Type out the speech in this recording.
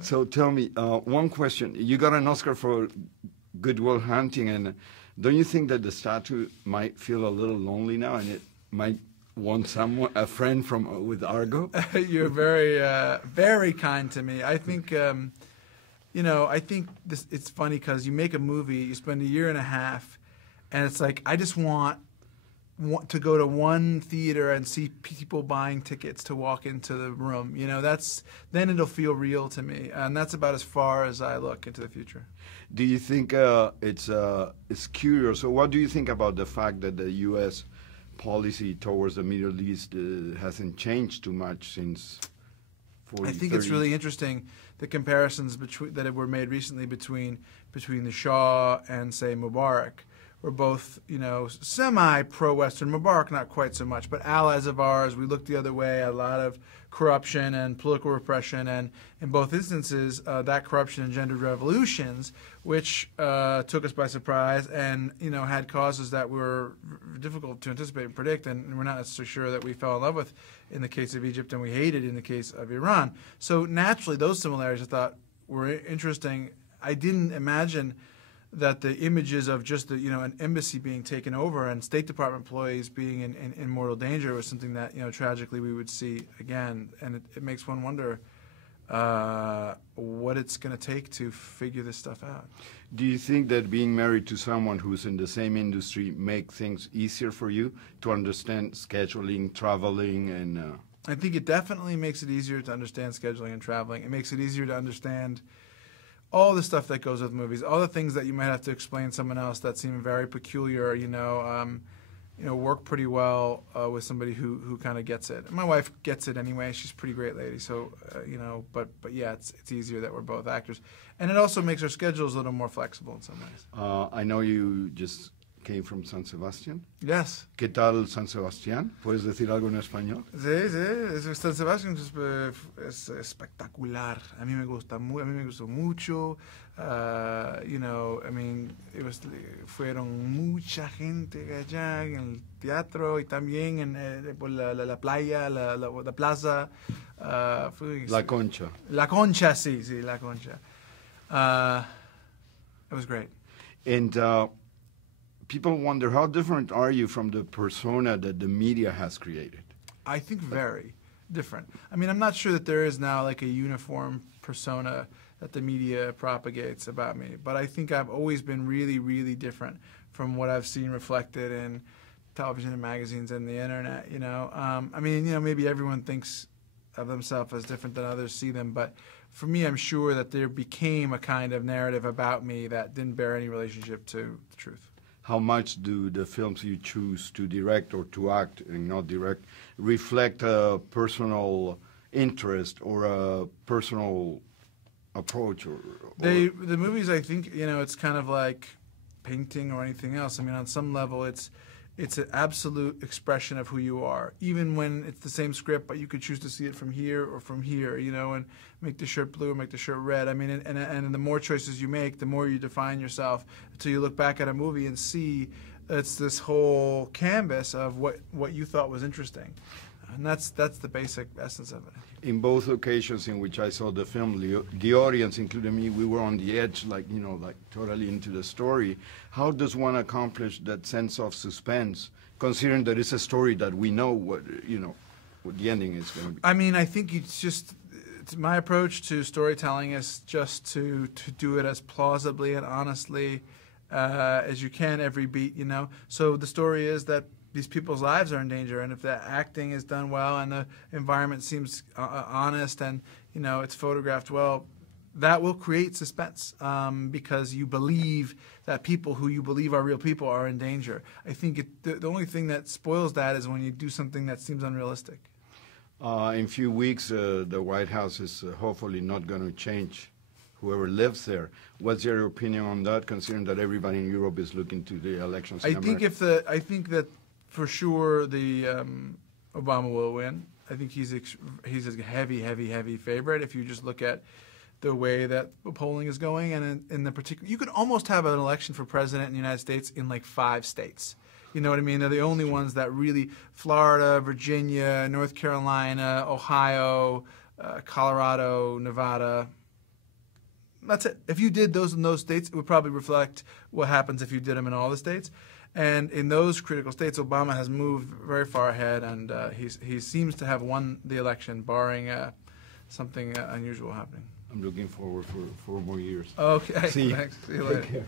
So tell me, one question. You got an Oscar for Good Will Hunting, and don't you think that the statue might feel a little lonely now, and it might want someone, a friend from with ARGO? You're very, very kind to me. I think, you know, I think it's funny because you make a movie, you spend a year and a half, and it's like, I just want to go to one theater and see people buying tickets to walk into the room. You know, then it'll feel real to me, and that's about as far as I look into the future. Do you think it's curious? So what do you think about the fact that the U.S. policy towards the Middle East hasn't changed too much since 40, I think 30? It's really interesting, the comparisons that were made recently between the Shah and, say, Mubarak. We're both, you know, semi-pro-Western. Mubarak, not quite so much, but allies of ours. We looked the other way. A lot of corruption and political repression, and in both instances, that corruption engendered revolutions, which took us by surprise, and you know, had causes that were difficult to anticipate and predict, and we're not so sure that we fell in love with in the case of Egypt, and we hated in the case of Iran. So naturally, those similarities I thought were interesting. I didn't imagine that the images of just the, you know, an embassy being taken over and State Department employees being in mortal danger was something that, you know, tragically we would see again, and it makes one wonder what it's going to take to figure this stuff out. Do you think that being married to someone who's in the same industry make things easier for you to understand scheduling, traveling, and? I think it definitely makes it easier to understand scheduling and traveling. It makes it easier to understand all the stuff that goes with movies, all the things that you might have to explain to someone else that seem very peculiar, you know, work pretty well with somebody who kind of gets it. And my wife gets it anyway. She's a pretty great lady, so you know. But yeah, it's easier that we're both actors, and it also makes our schedules a little more flexible in some ways. I know you just came from San Sebastián. Yes. ¿Qué tal San Sebastián? ¿Puedes decir algo en español? Sí, San Sebastián es espectacular. A mí me gustó mucho. You know, I mean, fueron mucha gente allá en el teatro y también por la playa, la plaza. La Concha. La Concha, sí, La Concha. It was great. And people wonder, how different are you from the persona that the media has created? I think very different. I mean, I'm not sure that there is now like a uniform persona that the media propagates about me, but I think I've always been really, really different from what I've seen reflected in television and magazines and the internet, you know. I mean, you know, maybe everyone thinks of themselves as different than others see them, but for me, I'm sure that there became a kind of narrative about me that didn't bear any relationship to the truth. How much do the films you choose to direct or to act and not direct reflect a personal interest or a personal approach? The movies, I think, you know, it's kind of like painting or anything else. I mean, on some level, it's an absolute expression of who you are, even when it's the same script, but you could choose to see it from here or from here, you know, and make the shirt blue or make the shirt red. I mean, and the more choices you make, the more you define yourself until you look back at a movie and see it's this whole canvas of what you thought was interesting. And that's the basic essence of it. In both occasions in which I saw the film, the audience, including me, we were on the edge, like, you know, like totally into the story. How does one accomplish that sense of suspense, considering that it's a story that we know what, you know, what the ending is going to be? I mean, I think my approach to storytelling is just to do it as plausibly and honestly as you can every beat, you know. So the story is that these people's lives are in danger, and if the acting is done well and the environment seems honest and, you know, it's photographed well, that will create suspense because you believe that people who you believe are real people are in danger. I think the only thing that spoils that is when you do something that seems unrealistic. In a few weeks, the White House is hopefully not going to change whoever lives there. What's your opinion on that, considering that everybody in Europe is looking to the elections in America? I think that for sure the Obama will win. I think he's a heavy favorite if you just look at the way that polling is going, and in the particular, you could almost have an election for president in the United States in like 5 states. You know what I mean? They're the only ones that really, Florida, Virginia, North Carolina, Ohio, Colorado, Nevada, That's it. If you did those in those states, it would probably reflect what happens if you did them in all the states. And in those critical states, Obama has moved very far ahead, and he seems to have won the election, barring something unusual happening. I'm looking forward for 4 more years. Okay. See you. Thanks. See you later. Take care.